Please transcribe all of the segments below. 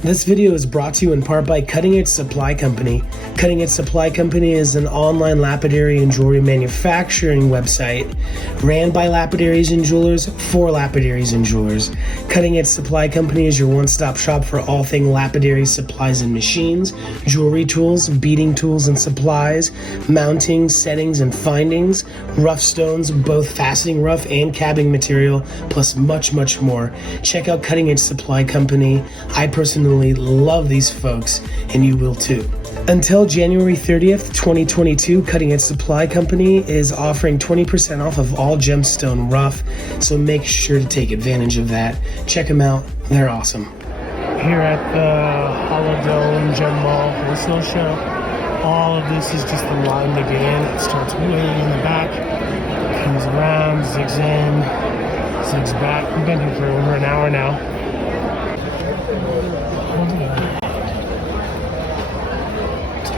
This video is brought to you in part by Cutting Edge Supply Company. Cutting Edge Supply Company is an online lapidary and jewelry manufacturing website ran by lapidaries and jewelers for lapidaries and jewelers. Cutting Edge Supply Company is your one-stop shop for all things lapidary supplies and machines, jewelry tools, beading tools and supplies, mounting, settings and findings, rough stones, both fastening rough and cabbing material, plus much, much more. Check out Cutting Edge Supply Company. I personally love these folks, and you will too. Until January 30th, 2022, Cutting Edge Supply Company is offering 20% off of all gemstone rough, so make sure to take advantage of that. Check them out. They're awesome. Here at the Holidome Gem Mall Wholesale Show, all of this is just the line to get in. It starts way in the back, comes around, zigs in, zigs back. We've been here for over an hour now.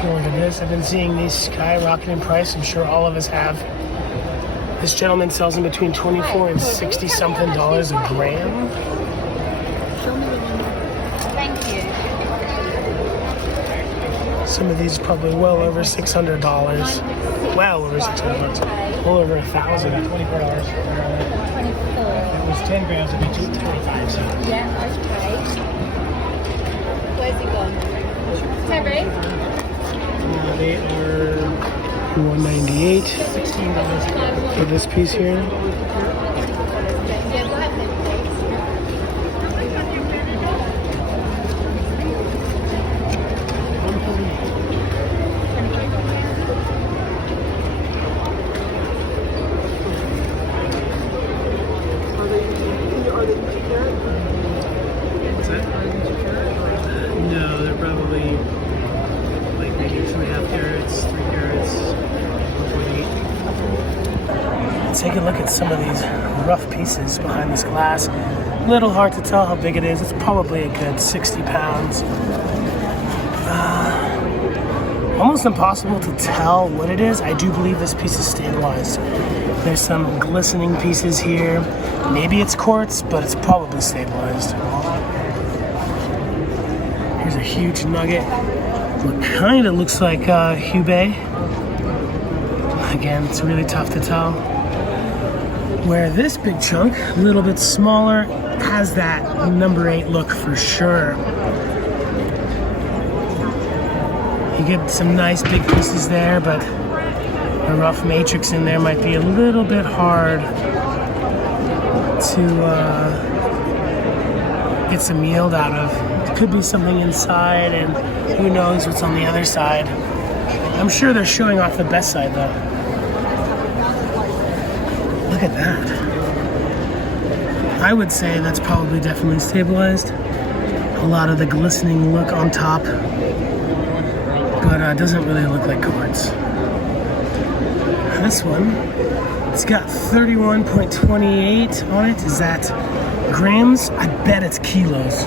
Look at this. I've been seeing these skyrocket in price. I'm sure all of us have. This gentleman sells them between $24 and $60 something a gram. Thank you. Some of these probably well over $600. Well over $600. Well over $1,000 at $24. 24. It was 10 grams, it'd be $225. So. Yeah, okay. Where's he gone? Terry? They are $198 for this piece here. Yeah, go ahead, What's that? No, they're probably like maybe 2.5 carats, 3 carats, 1.8. Take a look at some of these rough pieces behind this glass. A little hard to tell how big it is. It's probably a good 60 pounds. Almost impossible to tell what it is. I do believe this piece is stabilized. There's some glistening pieces here. Maybe it's quartz, but it's probably stabilized. Here's a huge nugget. What kind of looks like Hubei. Again, it's really tough to tell. Where this big chunk, a little bit smaller, has that number 8 look for sure. You get some nice big pieces there, but the rough matrix in there might be a little bit hard to get some yield out of. It could be something inside, and who knows what's on the other side. I'm sure they're showing off the best side though. Look at that. I would say that's probably definitely stabilized. A lot of the glistening look on top, but it doesn't really look like quartz. This one, it's got 31.28 on it. Is that grams? I bet it's kilos.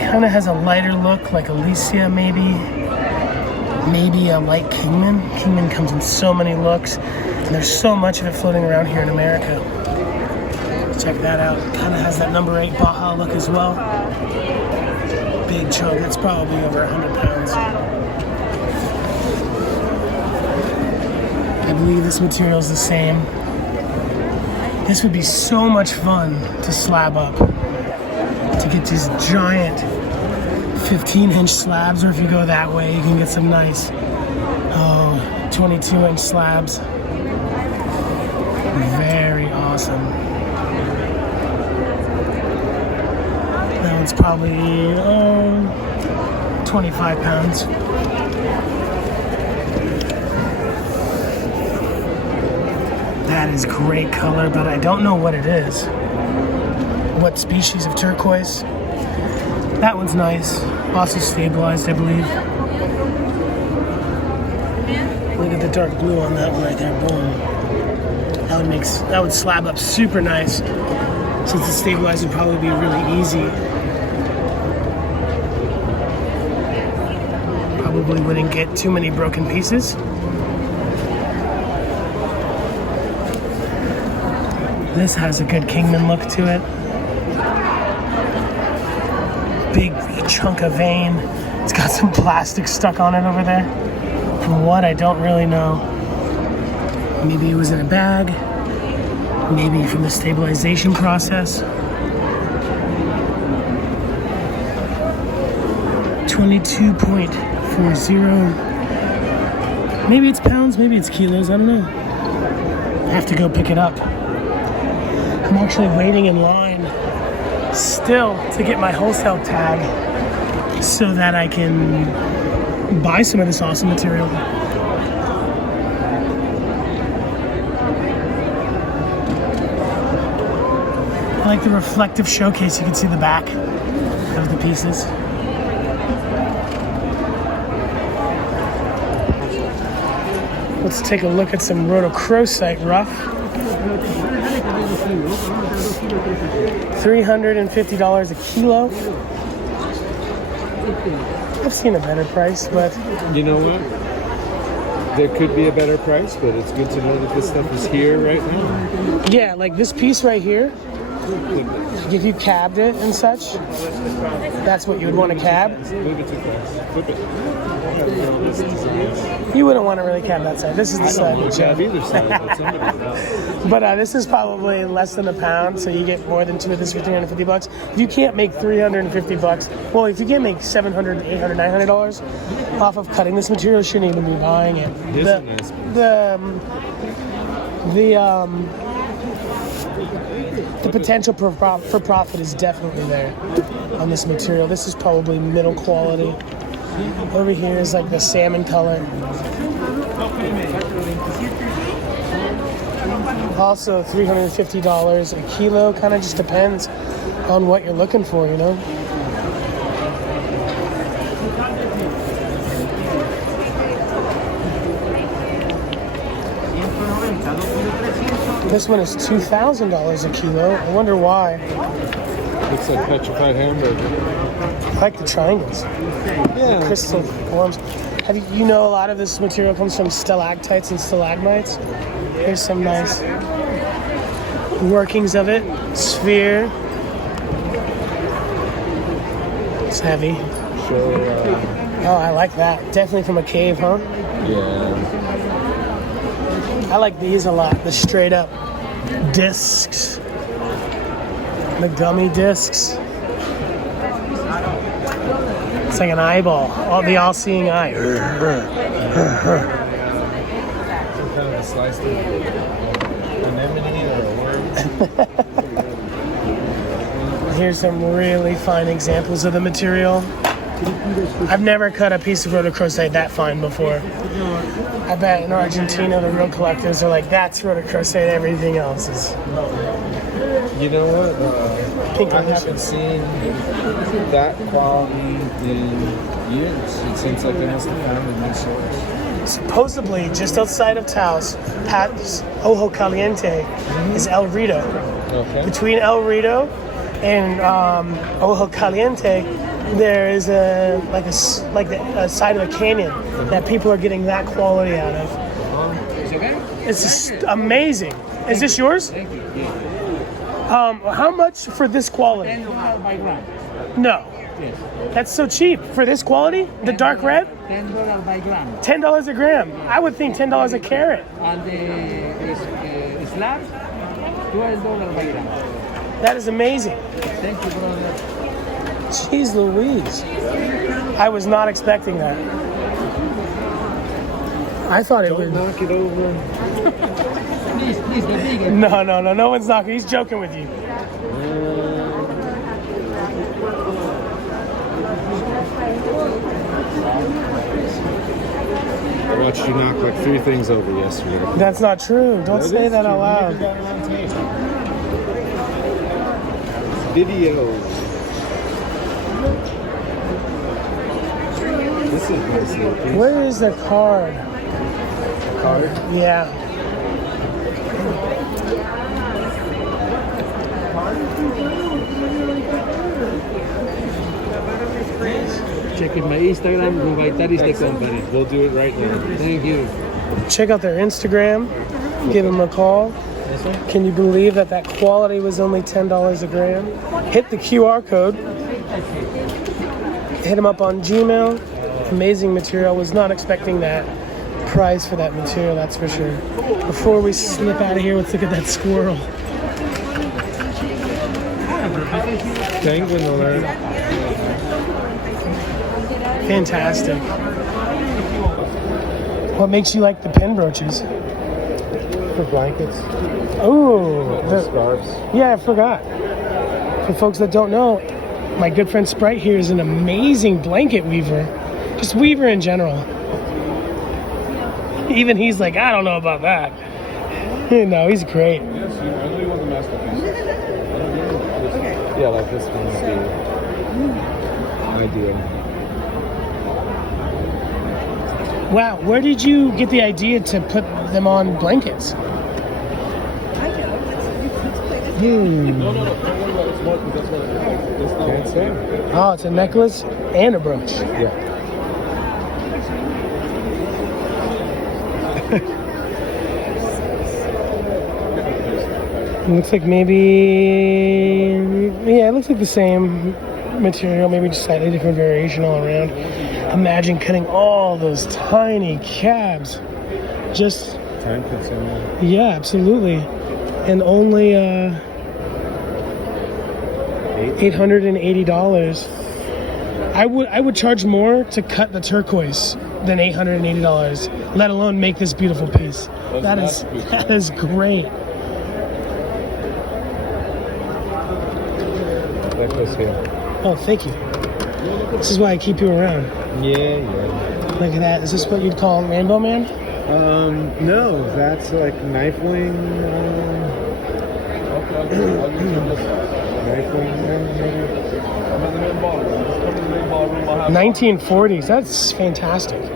Kind of has a lighter look, like Alicia maybe. Maybe a light Kingman. Kingman comes in so many looks, and there's so much of it floating around here in America. Check that out. Kind of has that number 8 Baja look as well. Big chunk. That's probably over 100 pounds. I believe this material is the same. This would be so much fun to slab up. To get these giant 15-inch slabs, or if you go that way, you can get some nice 22-inch slabs. Very awesome. That one's probably 25 pounds. That is great color, but I don't know what it is. What species of turquoise? That one's nice. Also stabilized, I believe. Look at the dark blue on that one right there. Boom. That would slab up super nice. Since the stabilizer would probably be really easy. Probably wouldn't get too many broken pieces. This has a good Kingman look to it. Big chunk of vein. It's got some plastic stuck on it over there. From what, I don't really know. Maybe it was in a bag. Maybe from the stabilization process. 22.40. Maybe it's pounds, maybe it's kilos, I don't know. I have to go pick it up. I'm actually waiting in line still to get my wholesale tag so that I can buy some of this awesome material. I like the reflective showcase. You can see the back of the pieces. Let's take a look at some rhodochrosite rough. $350 a kilo. I've seen a better price, but... You know what? There could be a better price, but it's good to know that this stuff is here right now. Yeah, like this piece right here, if you cabbed it and such, that's what you would want to cab. Move it too close. Flip it. You wouldn't want to really cab that side. This is the I don't want to side. cab either side, but somebody does. But this is probably less than a pound, so you get more than two of this for $350. If you can't make $350, well, if you can't make $700, $800, $900 off of cutting this material, you shouldn't even be buying it. The potential for profit is definitely there on this material. This is probably middle quality. Over here is like the salmon color. Also $350 a kilo. Kind of just depends on what you're looking for, you know. This one is $2,000 a kilo. I wonder why. Looks like petrified hamburger. I like the triangles. Yeah. The crystal forms. You know, a lot of this material comes from stalactites and stalagmites. Here's some nice workings of it. Sphere. It's heavy. Oh, I like that. Definitely from a cave, huh? Yeah. I like these a lot. The straight up discs. The gummy discs. It's like an eyeball. The all-seeing eye. Some kind of sliced anemone or a worm. Here's some really fine examples of the material. I've never cut a piece of rhodochrosite that fine before. I bet in Argentina the real collectors are like, that's rhodochrosite, everything else is. You know what? Pink I haven't seen that quality in years. It seems like they must have found a new source. Supposedly, just outside of Taos, at Ojo Caliente, is El Rito. Okay. Between El Rito and Ojo Caliente, there is a side of a canyon that people are getting that quality out of. It's just amazing. Is this yours? How much for this quality? $10 by gram. No. Yes. That's so cheap. For this quality? The dark red? $10 by gram. $10 a gram. I would think $10 a carat. And the slab, $12 by gram. That is amazing. Thank you, brother. Jeez Louise. I was not expecting that. I thought it would. Knock it over. Please, the bigger. No one's knocking. He's joking with you. I watched you knock like 3 things over yesterday. That's not true. Don't say that out loud. Video. is nice looking. Where is the card? Card? Yeah. Check my Instagram, Rubaitaris the company. We'll do it right now. Thank you. Check out their Instagram. Give them a call. Can you believe that that quality was only $10 a gram? Hit the QR code. Hit them up on Gmail. Amazing material. Was not expecting that price for that material, that's for sure. Before we slip out of here, let's look at that squirrel. Penguin alert. Fantastic. What makes you like the pin brooches? For blankets. Oh, Scarves. yeah, I forgot. For folks that don't know, my good friend Sprite here is an amazing blanket weaver. Just weaver in general. Even he's like, I don't know about that. No, he's great. Yes, I know you want the masterpiece. Yeah, like this one would be ideal. Wow, where did you get the idea to put them on blankets? No, don't worry about it. It's more because that's what it is. Can't say. Oh, it's a necklace and a brooch. Yeah. It looks like maybe, yeah, it looks like the same material, maybe just slightly different variation all around. Imagine cutting all those tiny cabs. Just, Time consuming. yeah, absolutely. And only $880. I would charge more to cut the turquoise than $880, let alone make this beautiful piece. That is great. Like this here. Oh, thank you. This is why I keep you around. Yeah. Look at that. Is this what you'd call Rainbow Man? No, that's like knife wing. Knife wing, maybe. 1940s. That's fantastic. The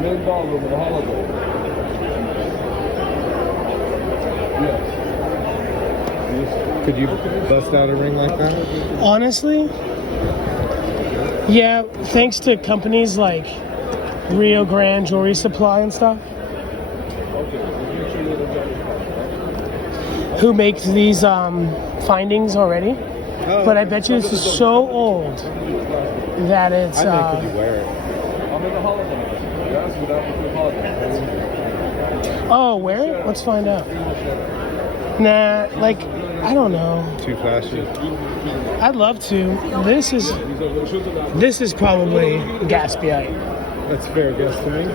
main ballroom of the Holidome. Could you bust out a ring like that? Honestly, yeah, thanks to companies like Rio Grande Jewelry Supply and stuff, who make these findings already. But I bet you this is so old that it's. I think could you wear it? Oh, wear it? Let's find out. Nah, like, I don't know. Too flashy. I'd love to. This is probably Gaspiite. That's fair guess to me.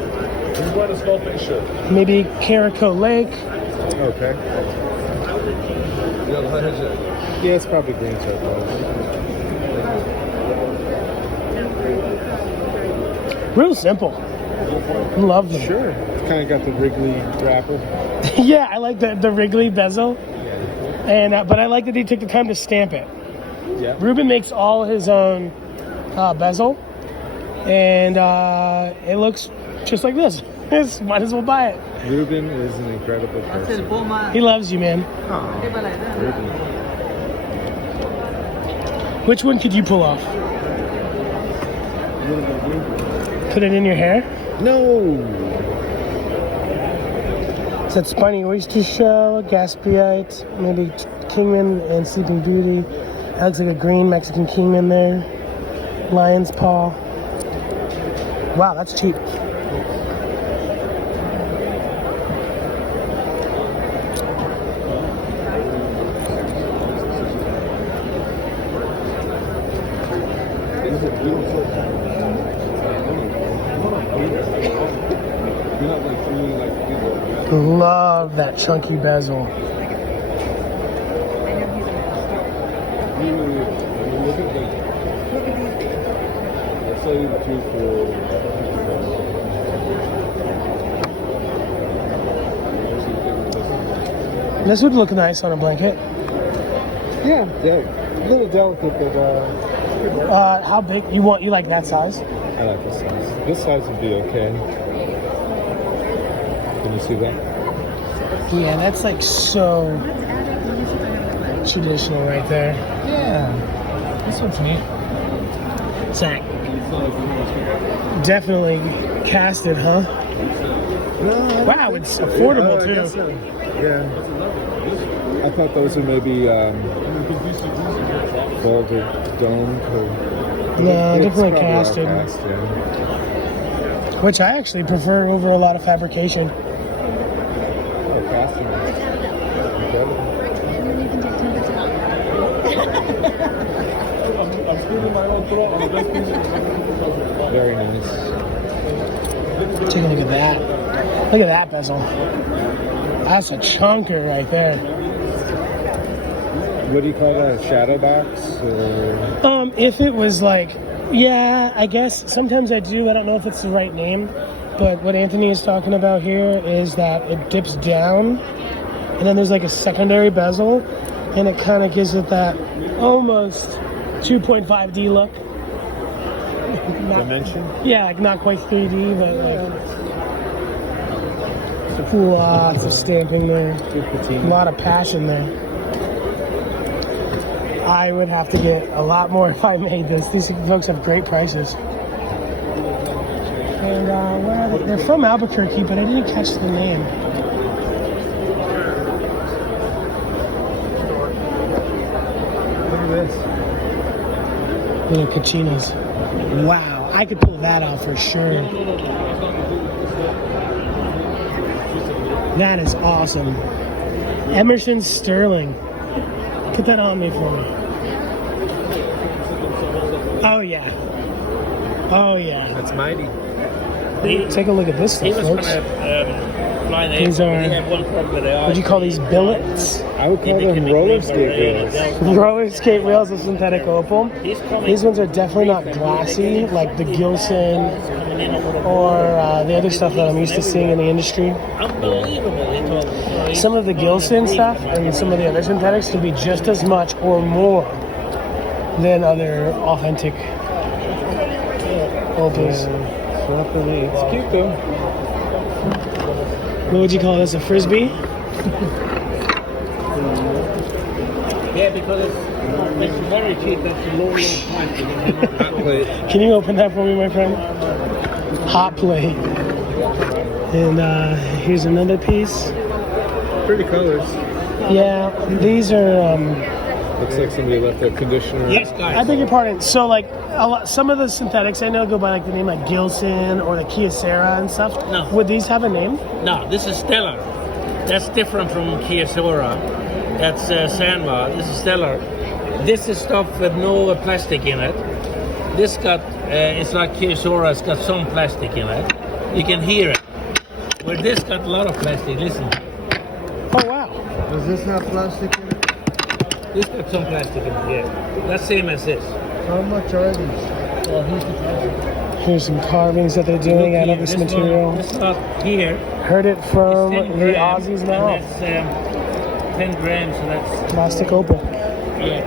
Maybe Carico Lake. Okay. Yeah, it's probably green turquoise. Real simple. Love them. Sure. It's kind of got the Wrigley wrapper. Yeah, I like the Wrigley bezel, and but I like that he took the time to stamp it. Yeah. Ruben makes all his own bezel, and it looks just like this. Might as well buy it. Ruben is an incredible person. He loves you, man. Ruben. Which one could you pull off? Put it in your hair? No. It's that spiny oyster shell, Gaspiite, maybe Kingman and Sleeping Beauty. That looks like a green Mexican Kingman there. Lion's paw. Wow, that's cheap. Love that chunky bezel. This would look nice on a blanket. Yeah, a little delicate, but How big? You like that size? I like this size. This size would be okay. Can you see that? Yeah, that's like so traditional right there. Yeah. This one's neat. Zach. Definitely casted, huh? No, Wow, it's affordable I too. guess so. Yeah. I thought those were maybe vaulted, domed, or... No, It's definitely probably all casted. cast, yeah. Which I actually prefer over a lot of fabrication. Oh, casting. Incredible. Very nice. Take a look at that. Look at that bezel. That's a chunker right there. What do you call that? A shadow box? Or... If it was like, yeah, I guess sometimes I do. I don't know if it's the right name, but what Anthony is talking about here is that it dips down, and then there's like a secondary bezel, and it kind of gives it that almost 2.5D look. Dimension? Yeah, like not quite 3D, but like lots of stamping there. A lot of passion there. I would have to get a lot more if I made this. These folks have great prices. And where are they? They're from Albuquerque, but I didn't catch the name. Look at this. Little Cachinas. Wow, I could pull that off for sure. That is awesome. Emerson Sterling. Put that on me for me. Oh yeah. Oh yeah. That's mighty. Take a look at this stuff, folks. Fly there. These are, They have one problem with their what do you call these, billets? I would call them roller skate wheels. Roller skate wheels of synthetic opal. These ones are definitely not glassy like the Gilson or the other stuff that I'm used to seeing in the industry. Unbelievable. Some of the Gilson stuff and some of the other synthetics can be just as much or more than other authentic opals. It's not for me. It's cute though. What would you call this, a frisbee? Yeah, because it's very cheap. That's a low price. Hot plate. Can you open that for me, my friend? Hot plate. And here's another piece. Pretty colors. Yeah, these are, Looks like somebody left their conditioner. Yes, guys. I beg your pardon. So, like, some of the synthetics I know go by like the name like Gilson or the Kyocera and stuff. No. Would these have a name? No, this is Stellar. That's different from Kyocera. That's Sanwa. This is Stellar. This is stuff with no plastic in it. This got, it's like Kyocera, it's got some plastic in it. You can hear it. Where this got a lot of plastic, listen. Oh, wow. Does this have plastic in it? This got some plastic in it, yeah. That's same as this. How much are these? Well, here's the plastic. Here's some carvings that they're doing out of this material. This stuff here. Heard it from It's 10 the grams, Aussies and now. that's 10 grams, so that's, Plastic opal. yeah,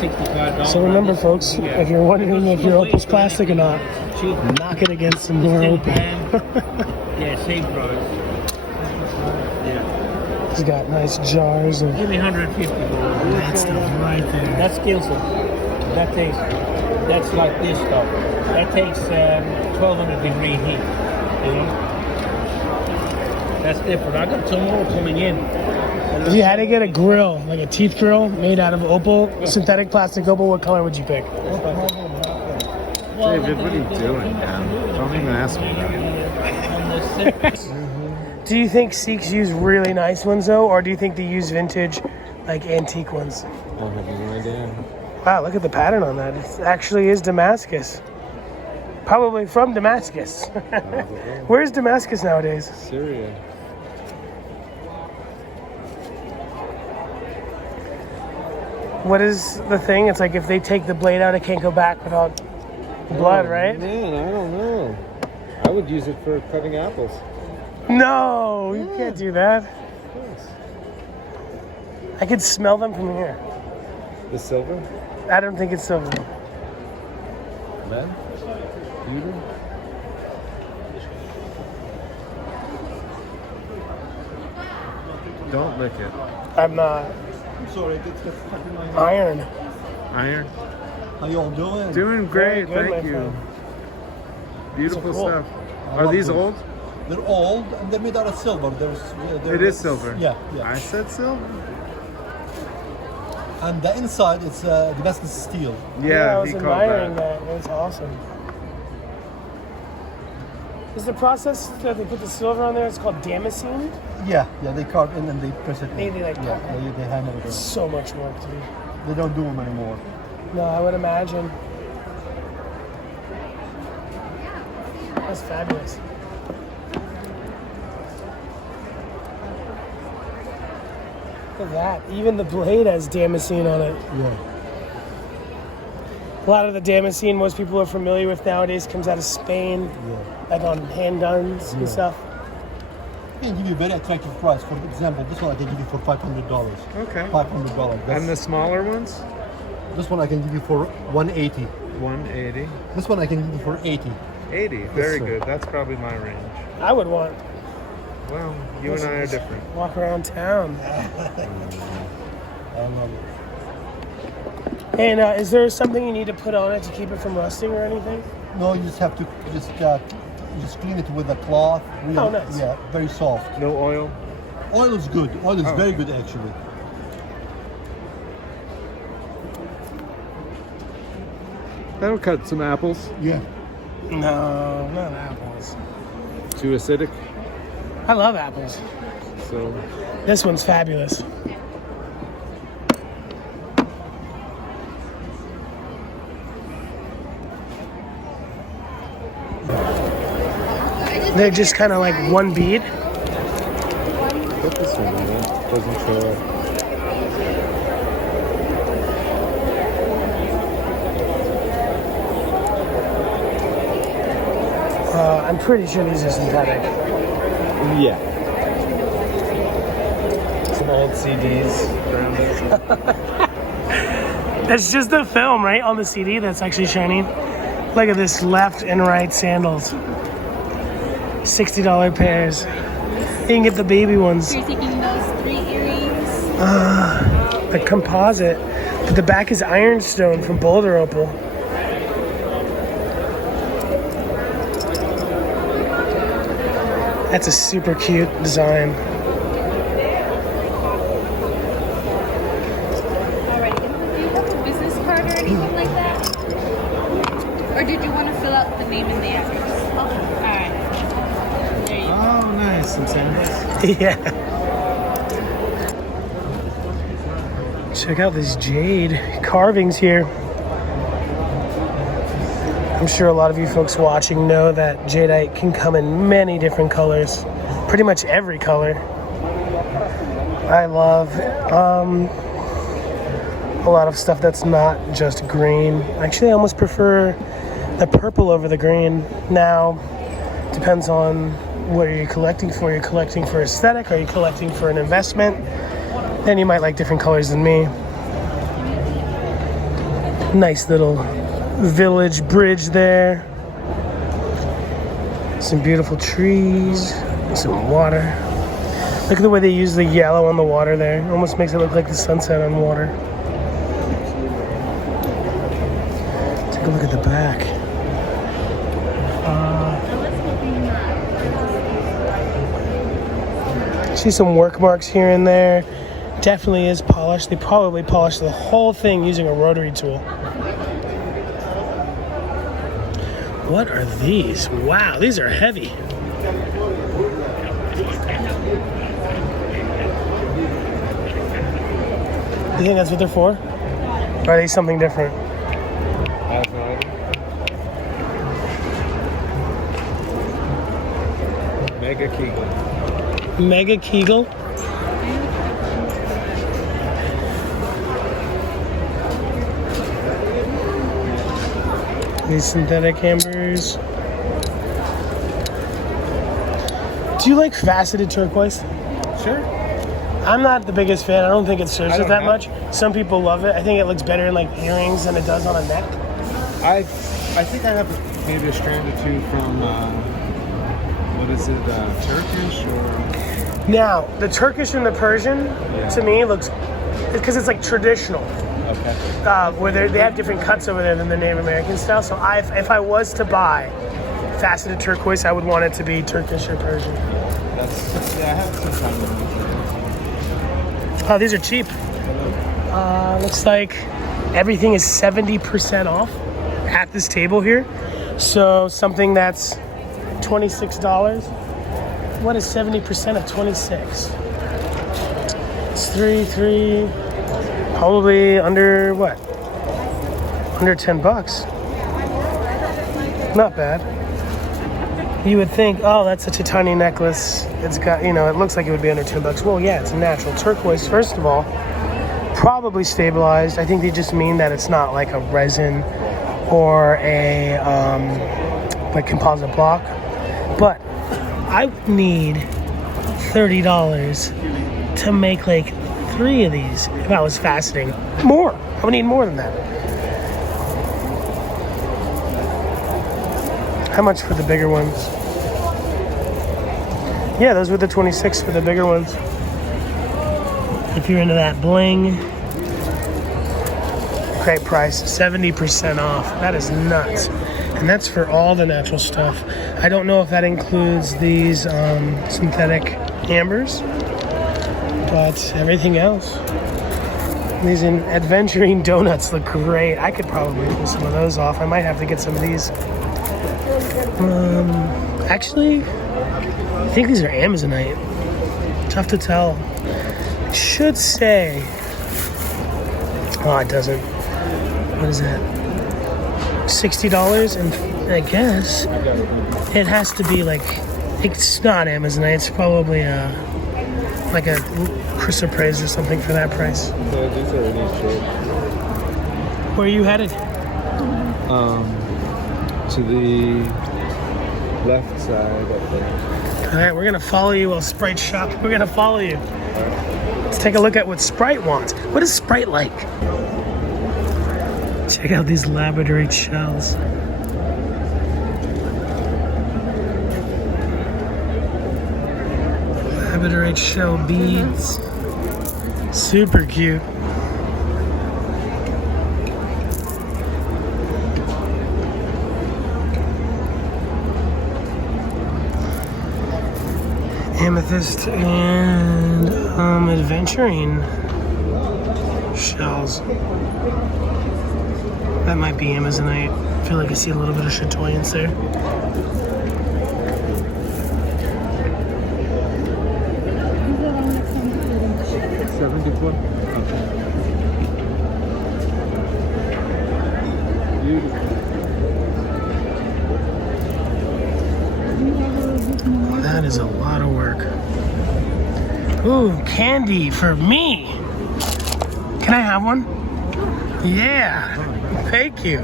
$65. So remember, folks, Yeah. if you're wondering if your opal's plastic or not, Cheap. knock it against some more 10 opal. grams. Yeah, same price. Yeah. He's got nice jars of Give me 150. that stuff right there. That's Gilson. That's like this stuff. That takes 1200 degree heat. You know? That's different. I got some more coming in. If you had to get a grill, like a teeth grill made out of opal, synthetic plastic opal, what color would you pick? David, what are you doing, man? Don't even ask me that. Do you think Sikhs use really nice ones though, or do you think they use vintage, like antique ones? I have no idea. Wow, look at the pattern on that. It actually is Damascus. Probably from Damascus. Where's Damascus nowadays? Syria. What is the thing? It's like if they take the blade out, it can't go back without blood, right? Man, I don't know. I would use it for cutting apples. No, you can't do that. Yes. I could smell them from here. The silver? I don't think it's silver. Lead? Pewter? Don't lick it. I'm not. I'm sorry, that's Iron. Iron? How you all doing? Doing great, Very good, thank my you. friend. Beautiful These are cool. stuff. I Are love these those. old? They're old and they're made out of silver. It is silver. Yeah, yeah. I said silver. And the inside, it's the best is steel. I Yeah, was he called admiring that. that. It's awesome. Is the process that they put the silver on there? It's called damascene. Yeah, yeah. They carve in and they press it in. They like yeah, they hammer it in. so much work, dude. They don't do them anymore. No, I would imagine. That's fabulous. Look at that. Even the blade has damascene on it. Yeah. A lot of the damascene most people are familiar with nowadays comes out of Spain, Yeah. like on handguns and stuff. I can give you a very attractive price. For example, this one I can give you for $500. Okay. $500. And the smaller ones? This one I can give you for 180. 180. This one I can give you for 80. 80. Very sir. good. That's probably my range. I would want Well, you and I are different. walk around town. I love it. And is there something you need to put on it to keep it from rusting or anything? No, you just have to just clean it with a cloth. Really, Oh, nice. Yeah, very soft. No oil? Oil is good. Oil is Oh. very good actually. That'll cut some apples. Yeah. No, not apples. Too acidic. I love apples. So This one's fabulous. They're just kind of like one bead. put this one in. It doesn't show up. I'm pretty sure these are synthetic. Yeah. Some old CDs around there. That's just the film, right? On the CD that's actually shining. Look at this left and right sandals. $60 pairs. You can get the baby ones. You're taking those 3 earrings. The composite. But the back is ironstone from Boulder Opal. That's a super cute design. Alright, do you have a business card or anything like that? Or did you want to fill out the name and the address? Okay. Alright. There you go. Oh, nice. Some sandals. Yeah. Check out this jade carvings here. I'm sure a lot of you folks watching know that jadeite can come in many different colors. Pretty much every color. I love a lot of stuff that's not just green. Actually, I almost prefer the purple over the green. Now, depends on what are you collecting for. Are you collecting for aesthetic? Are you collecting for an investment? Then you might like different colors than me. Nice little village bridge there. Some beautiful trees, some water. Look at the way they use the yellow on the water there. Almost makes it look like the sunset on water. Take a look at the back. See some work marks here and there. Definitely is polished. They probably polished the whole thing using a rotary tool. What are these? Wow, these are heavy. You think that's what they're for? Or are they something different? I have no idea. Mega Kegel. Mega Kegel. These synthetic hammers. Do you like faceted turquoise? Sure. I'm not the biggest fan. I don't think it serves I it don't that have- much. Some people love it. I think it looks better in like earrings than it does on a neck. I think I have maybe a strand or two from what is it, Turkish or? Now, the Turkish and the Persian, to me, looks, because it's like traditional. Okay. Where they have different cuts over there than the Native American style. So if I was to buy faceted turquoise, I would want it to be Turkish or Persian. I have some time with them. Oh, these are cheap. Looks like everything is 70% off at this table here. So something that's $26. What is 70% of 26? It's three, probably under what? Under 10 bucks. Not bad. You would think, oh, that's such a tiny necklace. It's got, it looks like it would be under 10 bucks. Well, yeah, it's a natural turquoise, first of all. Probably stabilized. I think they just mean that it's not like a resin or a like composite block. But I would need $30 to make like 3 of these if I was faceting. More. I would need more than that. How much for the bigger ones? Yeah, those were the 26 for the bigger ones. If you're into that bling. Great price, 70% off. That is nuts. And that's for all the natural stuff. I don't know if that includes these synthetic ambers, but everything else. These adventuring donuts look great. I could probably pull some of those off. I might have to get some of these. Actually, I think these are Amazonite. Tough to tell. It should say. Oh, it doesn't. What is that? $60, and I guess it has to be like, it's not Amazonite. It's probably like a chrysoprase or something for that price. So these are really cheap. Where are you headed? To the left side, I think. All right, we're gonna follow you while Sprite shop. We're gonna follow you. Let's take a look at what Sprite wants. What is Sprite like? Check out these labradorite shells. Labradorite shell beads. Super cute. Amethyst and adventuring shells. That might be Amazonite. I feel like I see a little bit of chatoyance there. $74. Beautiful. That is a lot of work. Ooh, candy for me. Can I have one? Yeah. Thank you.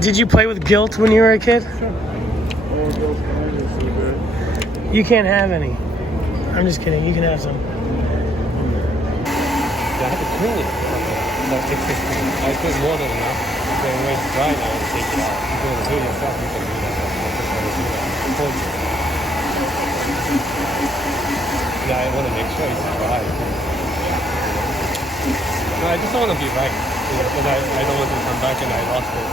Did you play with guilt when you were a kid? You can't have any. I'm just kidding. You can have some. It's really I think more than enough. When it's dry now, you take it out. If you want to do it yourself, you can do that. Yeah, I want to make sure it's dry. No, I just want to be right. Because I don't want to come back and I lost it.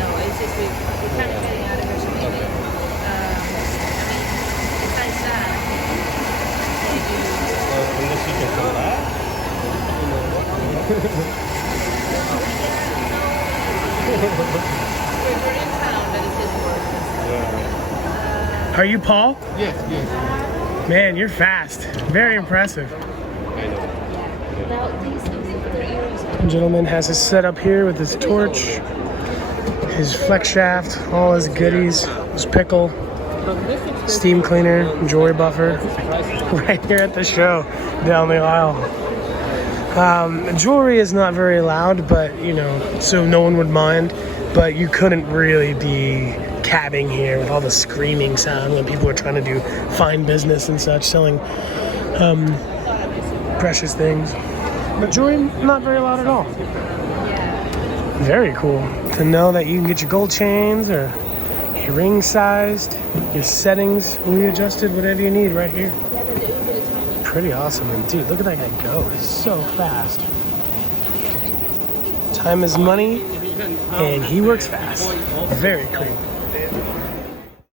No, it's just we're kind of getting out of it. Maybe. Besides that, they do. Unless you can come back. We're in town, but it's just work. Yeah. Are you Paul? Yes. Man, you're fast. Very impressive. I know. Now, these things for their ears. The gentleman has his setup here with his torch, his flex shaft, all his goodies, his pickle, steam cleaner, jewelry buffer, right here at the show down the aisle. Jewelry is not very loud, but so no one would mind, but you couldn't really be cabbing here with all the screaming sound when people are trying to do fine business and such, selling precious things. But jewelry, not very loud at all. Very cool to know that you can get your gold chains or your ring sized, your settings readjusted, whatever you need right here. Yeah, the dude with the tiny. Pretty awesome. And dude, look at that guy go. He's so fast. Time is money, and he works fast. Very cool.